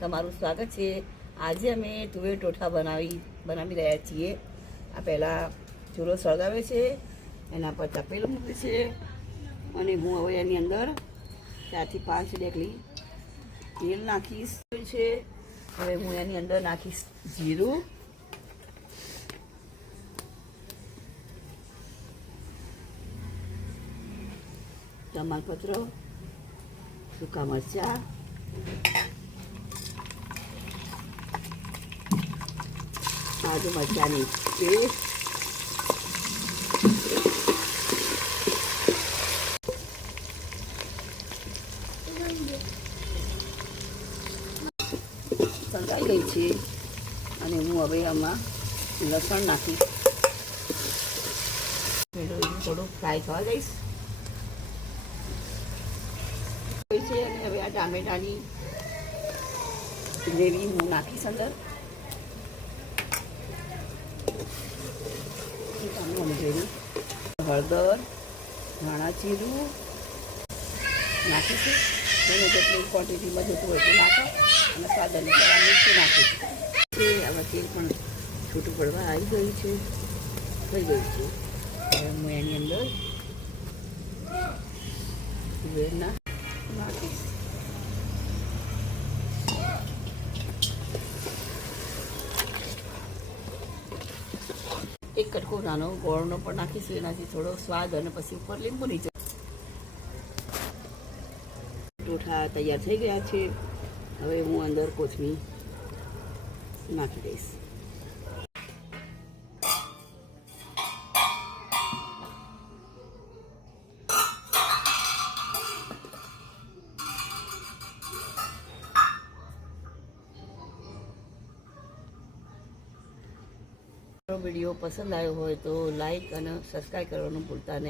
તમારું સ્વાગત છે। આજે અમે તુવેર ટોઠા બનાવી રહ્યા છીએ। આ પહેલાં ચૂલો સળગાવે છે, એના પર તપેલું મૂકે છે અને હું હવે એની અંદર 4 થી 5 ડેકલી તેલ નાખીશ છે। હવે હું એની અંદર નાખીશ જીરું, તમાલપત્ર, સૂકા મરચાં, આદુ મરચાંની પેસ્ટ, સંધાઈ ગઈ છે અને હું હવે આમાં લસણ નાખીશ। થોડું ફ્રાય થવા દઈશ છે અને હવે આ ટામેટાની ગ્રેવી હું નાખીશ અંદર। હળદર, ધાણા જીરું નાખીશું, એને જેટલી ક્વોન્ટિટીમાં જોતું હોય એટલું નાખો અને સ્વાદ અનુસાર મીઠું નાખીશું। આમાં તેલ પણ છૂટું પડવા આવી ગયું છે, થઈ ગયું છે। હવે હું એની અંદર તુવેરના નાખીશ। એક કટકો નાનો ગોળનો પણ નાખીશું, એનાથી થોડો સ્વાદ અને પછી ઉપર લીંબુ નીચે। ટોઠા તૈયાર થઈ ગયા છે। હવે હું અંદર કોથમીર નાખી દઈશ। વિડીયો પસંદ આવ્યો હોય તો લાઈક અને સબસ્ક્રાઈબ કરવાનું ભૂલતા નહીં।